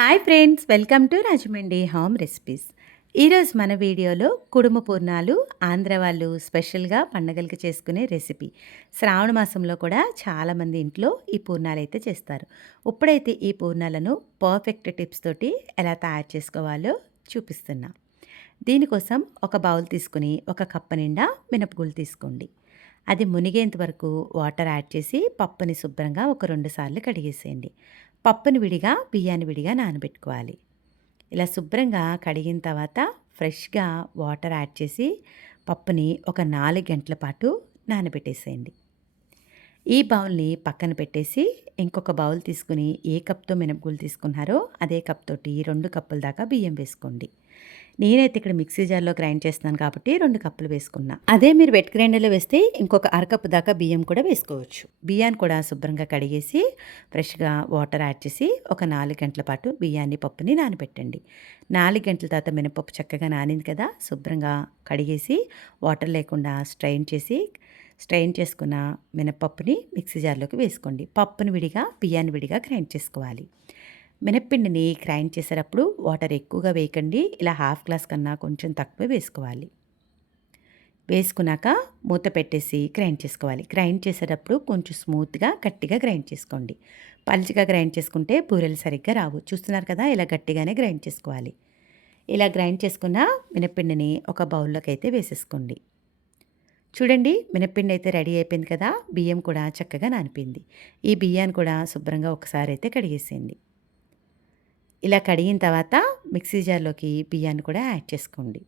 Hi friends, welcome to Rajahmundry home recipes. ఈరోజు మన వీడియోలో కుడుమ పూర్ణాలు ఆంధ్ర వాళ్ళు స్పెషల్గా పండగలకి చేసుకునే రెసిపీ. శ్రావణ మాసంలో కూడా చాలామంది ఇంట్లో ఈ పూర్ణాలు అయితే చేస్తారు. ఇప్పుడైతే ఈ పూర్ణాలను పర్ఫెక్ట్ టిప్స్ తోటి ఎలా తయారు చేసుకోవాలో చూపిస్తున్నా. దీనికోసం ఒక బౌల్ తీసుకుని ఒక కప్పు నిండా మినపగుళ్ళు తీసుకోండి. అది మునిగేంత వరకు వాటర్ యాడ్ చేసి పప్పుని శుభ్రంగా ఒక 2 సార్లు కడిగేసేయండి. పప్పుని విడిగా, బియ్యాన్ని విడిగా నానబెట్టుకోవాలి. ఇలా శుభ్రంగా కడిగిన తర్వాత ఫ్రెష్‌గా వాటర్ యాడ్ చేసి పప్పుని ఒక 4 గంటల పాటు నానబెట్టేసేయండి. ఈ బౌల్‌ని పక్కన పెట్టేసి ఇంకొక బౌల్ తీసుకుని ఏ కప్‌తో మినపగుళ్ళు తీసుకున్నారో అదే కప్ తోటి 2 కప్పుల దాకా బియ్యం వేసుకోండి. నేనైతే ఇక్కడ మిక్సీ జార్‌లో గ్రైండ్ చేస్తున్నాను కాబట్టి 2 కప్పులు వేసుకున్నా. అదే మీరు వెట్ గ్రైండర్‌లో వేస్తే ఇంకొక అరకప్పు దాకా బియ్యం కూడా వేసుకోవచ్చు. బియ్యాన్ని కూడా శుభ్రంగా కడిగేసి ఫ్రెష్‌గా వాటర్ యాడ్ చేసి ఒక 4 గంటల పాటు బియ్యాన్ని, పప్పుని నానబెట్టండి. 4 గంటల తర్వాత మినపప్పు చక్కగా నానింది కదా, శుభ్రంగా కడిగేసి వాటర్ లేకుండా స్ట్రెయిన్ చేసుకున్న మినపప్పుని మిక్సీ జార్‌లోకి వేసుకోండి. పప్పుని విడిగా, బియ్యాన్ని విడిగా గ్రైండ్ చేసుకోవాలి. మినప్పిండిని గ్రైండ్ చేసేటప్పుడు వాటర్ ఎక్కువగా వేయకండి. ఇలా హాఫ్ గ్లాస్ కన్నా కొంచెం తక్కువే వేసుకోవాలి. వేసుకున్నాక మూత పెట్టేసి గ్రైండ్ చేసుకోవాలి. గ్రైండ్ చేసేటప్పుడు కొంచెం స్మూత్‌గా, గట్టిగా గ్రైండ్ చేసుకోండి. పల్చగా గ్రైండ్ చేసుకుంటే బూరెలు సరిగ్గా రావు. చూస్తున్నారు కదా, ఇలా గట్టిగానే గ్రైండ్ చేసుకోవాలి. ఇలా గ్రైండ్ చేసుకున్న మినప్పిండిని ఒక బౌల్లోకి అయితే వేసేసుకోండి. చూడండి, మినప్పిండి అయితే రెడీ అయిపోయింది కదా, బియ్యం కూడా చక్కగా నానిపోయింది. ఈ బియ్యాన్ని కూడా శుభ్రంగా ఒకసారి అయితే కడిగేసేయండి. ఇలా కడిగిన తర్వాత మిక్సీ జార్‌లోకి బియ్యాన్ని కూడా యాడ్ చేసుకోండి.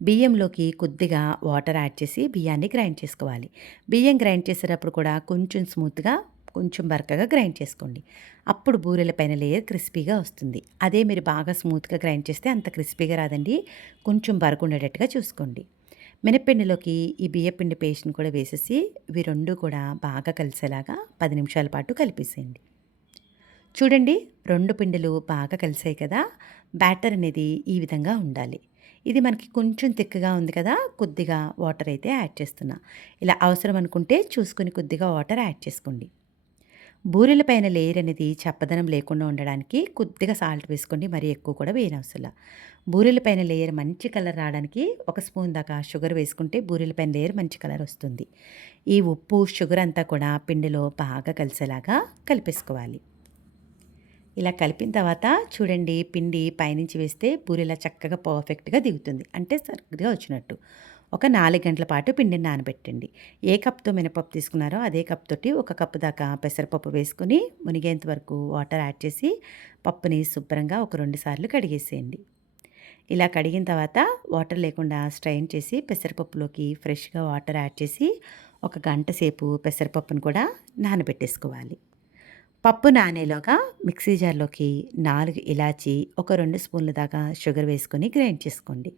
బియ్యంలోకి కొద్దిగా వాటర్ యాడ్ చేసి బియ్యాన్ని గ్రైండ్ చేసుకోవాలి. బియ్యం గ్రైండ్ చేసేటప్పుడు కూడా కొంచెం స్మూత్‌గా, కొంచెం బరకగా గ్రైండ్ చేసుకోండి. అప్పుడు బూరెల పైన లేయర్ క్రిస్పీగా వస్తుంది. అదే మీరు బాగా స్మూత్‌గా గ్రైండ్ చేస్తే అంత క్రిస్పీగా రాదండి. కొంచెం బరకుండేటట్టుగా చూసుకోండి. మినప్పిండిలోకి ఈ బియ్యపిండి పేస్ట్‌ని కూడా వేసేసి ఇవి 2 కూడా బాగా కలిసేలాగా 10 నిమిషాల పాటు కలిపేసేయండి. చూడండి, 2 పిండిలు బాగా కలిసాయి కదా, బ్యాటర్ అనేది ఈ విధంగా ఉండాలి. ఇది మనకి కొంచెం తిక్కగా ఉంది కదా, కొద్దిగా వాటర్ అయితే యాడ్ చేస్తున్నా. ఇలా అవసరం అనుకుంటే చూసుకొని కొద్దిగా వాటర్ యాడ్ చేసుకోండి. బూరెల పైన లేయర్ అనేది చప్పదనం లేకుండా ఉండడానికి కొద్దిగా సాల్ట్ వేసుకోండి. మరీ ఎక్కువ కూడా వేయనవసరంలా. బూరెల పైన లేయర్ మంచి కలర్ రావడానికి ఒక స్పూన్ దాకా షుగర్ వేసుకుంటే బూరెల పైన లేయర్ మంచి కలర్ వస్తుంది. ఈ ఉప్పు, షుగర్ అంతా కూడా పిండిలో బాగా కలిసేలాగా కలిపేసుకోవాలి. ఇలా కలిపిన తర్వాత చూడండి, పిండి పైనుంచి వేస్తే బూరెలా చక్కగా పర్ఫెక్ట్‌గా దిగుతుంది. అంటే సరిగ్గా వచ్చినట్టు. ఒక 4 గంటల పాటు పిండిని నానబెట్టండి. ఏ కప్‌తో మినపప్పు తీసుకున్నారో అదే కప్ తోటి ఒక కప్పు దాకా పెసరపప్పు వేసుకొని మునిగేంత వరకు వాటర్ యాడ్ చేసి పప్పుని శుభ్రంగా ఒక 2 సార్లు కడిగేసేయండి. ఇలా కడిగిన తర్వాత వాటర్ లేకుండా స్ట్రెయిన్ చేసి పెసరపప్పులోకి ఫ్రెష్‌గా వాటర్ యాడ్ చేసి ఒక గంట సేపు పెసరపప్పును కూడా నానబెట్టేసుకోవాలి. పప్పు నానేలోగా మిక్సీ జార్‌లోకి 4 ఇలాచీ, ఒక 2 స్పూన్ల దాకా షుగర్ వేసుకొని గ్రైండ్ చేసుకోండి.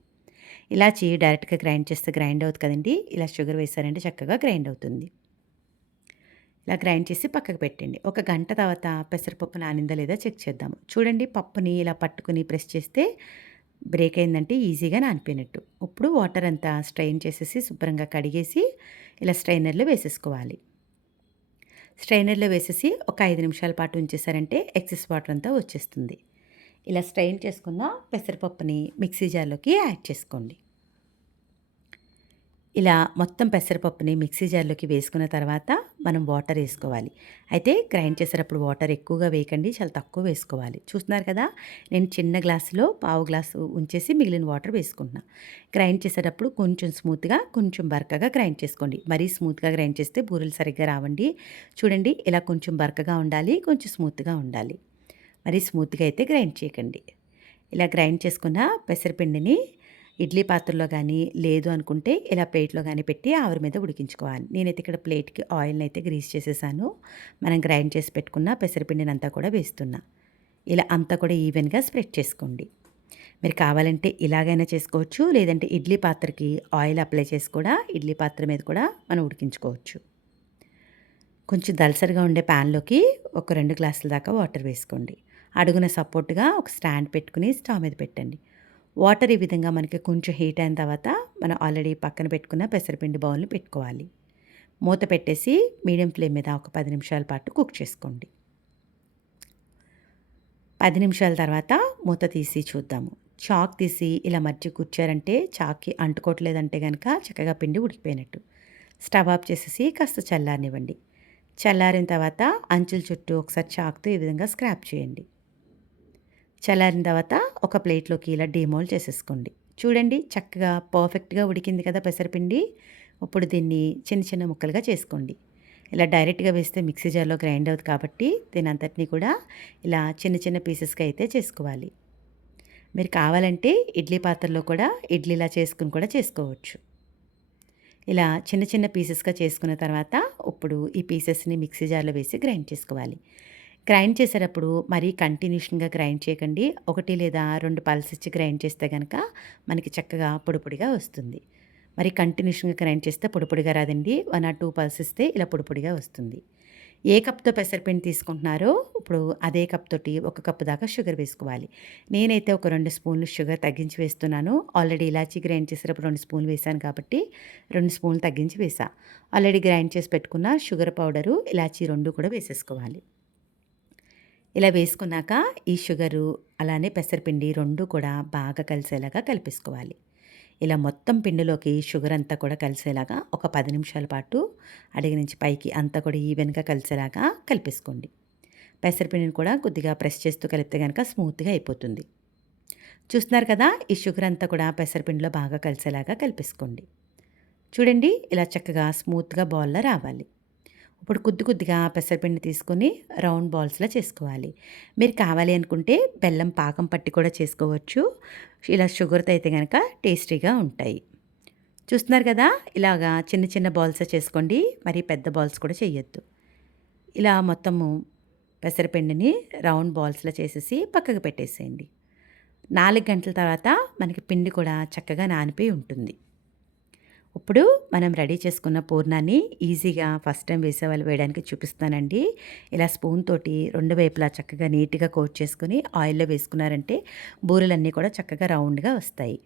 ఇలాచీ డైరెక్ట్‌గా గ్రైండ్ చేస్తే గ్రైండ్ అవుతుంది కదండీ. ఇలా షుగర్ వేశారంటే చక్కగా గ్రైండ్ అవుతుంది. ఇలా గ్రైండ్ చేసి పక్కకు పెట్టండి. ఒక గంట తర్వాత పెసరపప్పు నానిందా లేదా చెక్ చేద్దాము. చూడండి, పప్పుని ఇలా పట్టుకొని ప్రెస్ చేస్తే బ్రేక్ అయిందంటే ఈజీగా నానిపోయినట్టు. ఇప్పుడు వాటర్ అంతా స్ట్రెయిన్ చేసేసి శుభ్రంగా కడిగేసి ఇలా స్ట్రైనర్‌లో వేసేసుకోవాలి. స్ట్రైనర్‌లో వేసేసి ఒక 5 నిమిషాల పాటు ఉంచేసారంటే ఎక్సెస్ వాటర్ అంతా వచ్చేస్తుంది. ఇలా స్ట్రెయిన్ చేసుకున్న పెసరపప్పుని మిక్సీ జార్‌లోకి యాడ్ చేసుకోండి. ఇలా మొత్తం పెసరపప్పుని మిక్సీ జార్‌లోకి వేసుకున్న తర్వాత మనం వాటర్ ఏసుకోవాలి. అయితే గ్రైండ్ చేసేటప్పుడు వాటర్ ఎక్కువగా వేయకండి, చాలా తక్కువ వేసుకోవాలి. చూస్తున్నారు కదా, నేను చిన్న గ్లాసులో పావు గ్లాసు ఉంచేసి మిగిలిన వాటర్ వేసుకుంటున్నా. గ్రైండ్ చేసేటప్పుడు కొంచెం స్మూత్‌గా, కొంచెం బరకగా గ్రైండ్ చేసుకోండి. మరీ స్మూత్‌గా గ్రైండ్ చేస్తే బూరెలు సరిగ్గా రావండి. చూడండి, ఇలా కొంచెం బరకగా ఉండాలి, కొంచెం స్మూత్‌గా ఉండాలి. మరీ స్మూత్‌గా అయితే గ్రైండ్ చేయకండి. ఇలా గ్రైండ్ చేసుకున్న పెసరపిండిని ఇడ్లీ పాత్రలో కానీ, లేదు అనుకుంటే ఇలా ప్లేట్‌లో గానీ పెట్టి ఆవిరి మీద ఉడికించుకోవాలి. నేనైతే ఇక్కడ ప్లేట్‌కి ఆయిల్‌ని అయితే గ్రీస్ చేసేసాను. మనం గ్రైండ్ చేసి పెట్టుకున్న పెసరపిండినంతా కూడా వేస్తున్నా. ఇలా అంతా కూడా ఈవెన్‌గా స్ప్రెడ్ చేసుకోండి. మీరు కావాలంటే ఇలాగైనా చేసుకోవచ్చు. లేదంటే ఇడ్లీ పాత్రకి ఆయిల్ అప్లై చేసి కూడా ఇడ్లీ పాత్ర మీద కూడా మనం ఉడికించుకోవచ్చు. కొంచెం దళసరిగా ఉండే ప్యాన్‌లోకి ఒక 2 గ్లాసుల దాకా వాటర్ వేసుకోండి. అడుగున సపోర్ట్‌గా ఒక స్టాండ్ పెట్టుకుని స్టవ్ మీద పెట్టండి. వాటర్ ఈ విధంగా మనకి కొంచెం హీట్ అయిన తర్వాత మనం ఆల్రెడీ పక్కన పెట్టుకున్న పెసరపిండి బౌల్‌ని పెట్టుకోవాలి. మూత పెట్టేసి మీడియం ఫ్లేమ్ మీద ఒక 10 నిమిషాల పాటు కుక్ చేసుకోండి. 10 నిమిషాల తర్వాత మూత తీసి చూద్దాము. చాక్ తీసి ఇలా మధ్య కూర్చారంటే చాక్‌కి అంటుకోవట్లేదంటే గనక చక్కగా పిండి ఉడికిపోయినట్టు. స్టవ్ ఆఫ్ చేసేసి కాస్త చల్లారనివ్వండి. చల్లారిన తర్వాత అంచుల చుట్టూ ఒకసారి చాక్‌తో ఈ విధంగా స్క్రాప్ చేయండి. చల్లారిన తర్వాత ఒక ప్లేట్‌లోకి ఇలా డీమోల్డ్ చేసేసుకోండి. చూడండి చక్కగా పర్ఫెక్ట్‌గా ఉడికింది కదా పెసరపిండి. ఇప్పుడు దీన్ని చిన్న చిన్న ముక్కలుగా చేసుకోండి. ఇలా డైరెక్ట్‌గా వేస్తే మిక్సీ జార్‌లో గ్రైండ్ అవుద్ది కాబట్టి దీనంతటిని కూడా ఇలా చిన్న చిన్న పీసెస్‌గా అయితే చేసుకోవాలి. మీరు కావాలంటే ఇడ్లీ పాత్రలో కూడా ఇడ్లీలా చేసుకొని కూడా చేసుకోవచ్చు. ఇలా చిన్న చిన్న పీసెస్‌గా చేసుకున్న తర్వాత ఇప్పుడు ఈ పీసెస్‌ని మిక్సీ జార్‌లో వేసి గ్రైండ్ చేసుకోవాలి. గ్రైండ్ చేసేటప్పుడు మరీ కంటిన్యూషన్‌గా గ్రైండ్ చేయకండి. 1 లేదా 2 పల్స్ ఇచ్చి గ్రైండ్ చేస్తే గనక మనకి చక్కగా పొడి పొడిగా వస్తుంది. మరి కంటిన్యూషన్‌గా గ్రైండ్ చేస్తే పొడి పొడిగా రాదండి. 1 ఆర్ 2 పల్స్ ఇస్తే ఇలా పొడి పొడిగా వస్తుంది. ఏ కప్‌తో పెసరపిండి తీసుకుంటున్నారో ఇప్పుడు అదే కప్ తోటి ఒక కప్పు దాకా షుగర్ వేసుకోవాలి. నేనైతే ఒక 2 స్పూన్లు షుగర్ తగ్గించి వేస్తున్నాను. ఆల్రెడీ ఇలాచీ గ్రైండ్ చేసేటప్పుడు 2 స్పూన్లు వేశాను కాబట్టి 2 స్పూన్లు తగ్గించి వేశా. ఆల్రెడీ గ్రైండ్ చేసి పెట్టుకున్న షుగర్ పౌడరు, ఇలాచీ 2 కూడా వేసేసుకోవాలి. ఇలా వేసుకున్నాక ఈ షుగరు అలానే పెసరపిండి 2 కూడా బాగా కలిసేలాగా కలిపేసుకోవాలి. ఇలా మొత్తం పిండిలోకి షుగర్ అంతా కూడా కలిసేలాగా ఒక 10 నిమిషాల పాటు అడుగు నుంచి పైకి అంతా కూడా ఈవెన్‌గా కలిసేలాగా కలిపేసుకోండి. పెసరపిండిని కూడా కొద్దిగా ప్రెస్ చేస్తూ కలిపితే గనక స్మూత్‌గా అయిపోతుంది. చూస్తున్నారు కదా! ఈ షుగర్ అంతా కూడా పెసరపిండిలో బాగా కలిసేలాగా కలిపేసుకోండి. చూడండి ఇలా చక్కగా స్మూత్‌గా బాల్‌లా రావాలి. ఇప్పుడు కొద్ది కొద్దిగా పెసరపిండి తీసుకొని రౌండ్ బాల్స్‌లా చేసుకోవాలి. మీరు కావాలి అనుకుంటే బెల్లం పాకం పట్టి కూడా చేసుకోవచ్చు. ఇలా షుగర్‌తో అయితే గనక టేస్టీగా ఉంటాయి. చూస్తున్నారు కదా! ఇలాగా చిన్న చిన్న బాల్సే చేసుకోండి. మరి పెద్ద బాల్స్ కూడా చేయొద్దు. ఇలా మొత్తము పెసరపిండిని రౌండ్ బాల్స్‌లా చేసేసి పక్కకు పెట్టేసేయండి. 4 గంటల తర్వాత మనకి పిండి కూడా చక్కగా నానిపోయి ఉంటుంది. ఇప్పుడు మనం రెడీ చేసుకున్న పూర్ణాన్ని ఈజీగా ఫస్ట్ టైం వేసేవాళ్ళు వేయడానికి చూపిస్తానండి. ఇలా స్పూన్ తోటి 2 వైపులా చక్కగా నీట్‌గా కోట్ చేసుకొని ఆయిల్‌లో వేసుకున్నారంటే బూరెలన్నీ కూడా చక్కగా రౌండ్‌గా వస్తాయి.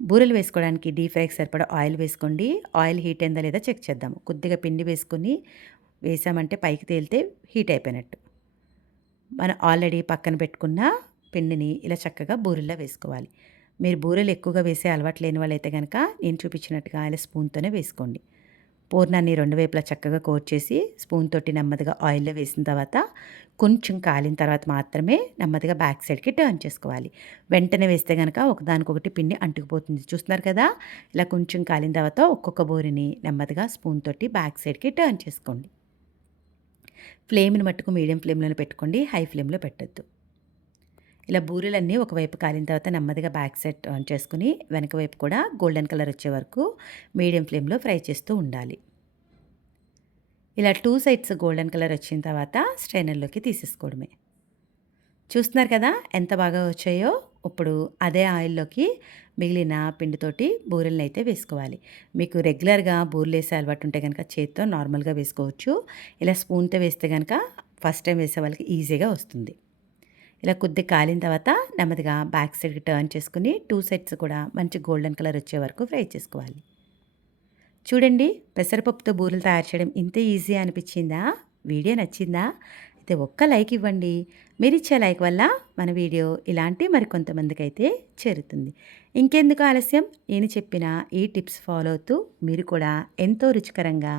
బూరెలు వేసుకోవడానికి డీప్ ఫ్రైకి సరిపడా ఆయిల్ వేసుకోండి. ఆయిల్ హీట్ అయిందా లేదా చెక్ చేద్దాం. కొద్దిగా పిండి వేసుకొని వేసామంటే పైకి తేలితే హీట్ అయిపోయినట్టు. మనం ఆల్రెడీ పక్కన పెట్టుకున్న పిండిని ఇలా చక్కగా బూరెల్లా వేసుకోవాలి. మీరు బూరెలు ఎక్కువగా వేసే అలవాటు లేని వాళ్ళైతే గనక నేను చూపించినట్టుగా ఇలా స్పూన్‌తోనే వేసుకోండి. పూర్ణాన్ని 2 వైపులా చక్కగా కోట్ చేసి స్పూన్ తోటి నెమ్మదిగా ఆయిల్‌లో వేసిన తర్వాత కొంచెం కాలిన తర్వాత మాత్రమే నెమ్మదిగా బ్యాక్ సైడ్‌కి టర్న్ చేసుకోవాలి. వెంటనే వేస్తే గనక ఒకదానికొకటి పిండి అంటుకుపోతుంది. చూస్తున్నారు కదా! ఇలా కొంచెం కాలిన తర్వాత ఒక్కొక్క బూరెని నెమ్మదిగా స్పూన్ తోటి బ్యాక్ సైడ్‌కి టర్న్ చేసుకోండి. ఫ్లేమ్‌ని మట్టుకు మీడియం ఫ్లేమ్‌లోనే పెట్టుకోండి. హై ఫ్లేమ్‌లో పెట్టొద్దు. ఇలా బూరెలన్నీ ఒకవైపు కాలిన తర్వాత నెమ్మదిగా బ్యాక్ సైడ్ టర్న్ చేసుకుని వెనక వైపు కూడా గోల్డెన్ కలర్ వచ్చే వరకు మీడియం ఫ్లేమ్‌లో ఫ్రై చేస్తూ ఉండాలి. ఇలా 2 సైడ్స్ గోల్డెన్ కలర్ వచ్చిన తర్వాత స్ట్రైనర్‌లోకి తీసేసుకోవడమే. చూస్తున్నారు కదా! ఎంత బాగా వచ్చాయో. ఇప్పుడు అదే ఆయిల్‌లోకి మిగిలిన పిండితోటి బూరెలనైతే వేసుకోవాలి. మీకు రెగ్యులర్‌గా బూరెలేసే అలవాటు ఉంటే గనక చేత్తో నార్మల్‌గా వేసుకోవచ్చు. ఇలా స్పూన్‌తో వేస్తే గనక ఫస్ట్ టైం వేసే వాళ్ళకి ఈజీగా వస్తుంది. ఇలా కొద్దిగా కాలిన తర్వాత నెమ్మదిగా బ్యాక్ సైడ్‌కి టర్న్ చేసుకొని 2 సైడ్స్ కూడా మంచి గోల్డెన్ కలర్ వచ్చే వరకు ఫ్రై చేసుకోవాలి. చూడండి పెసరపప్పుతో బూరెలు తయారు చేయడం ఇంత ఈజీ అనిపించిందా? వీడియో నచ్చిందా? అయితే ఒక్క లైక్ ఇవ్వండి. మీరిచ్చే లైక్ వల్ల మన వీడియో ఇలాంటి మరికొంతమందికైతే చేరుతుంది. ఇంకెందుకు ఆలస్యం? నేను చెప్పిన ఈ టిప్స్ ఫాలో అవుతూ మీరు కూడా ఎంతో రుచికరంగా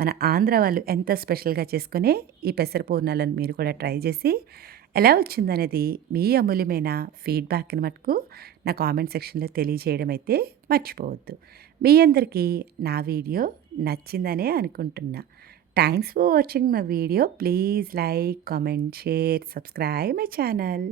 మన ఆంధ్ర వాళ్ళు ఎంత స్పెషల్‌గా చేసుకునే ఈ పెసర పూర్ణాలను మీరు కూడా ట్రై చేసి ఎలా వచ్చిందనేది మీ అమూల్యమైన ఫీడ్‌బ్యాక్‌ని మటుకు నా కామెంట్ సెక్షన్‌లో తెలియజేయడం అయితే మర్చిపోవద్దు. మీ అందరికీ నా వీడియో నచ్చిందనే అనుకుంటున్నా. Thanks for watching my video. Please like, comment, share, subscribe my channel.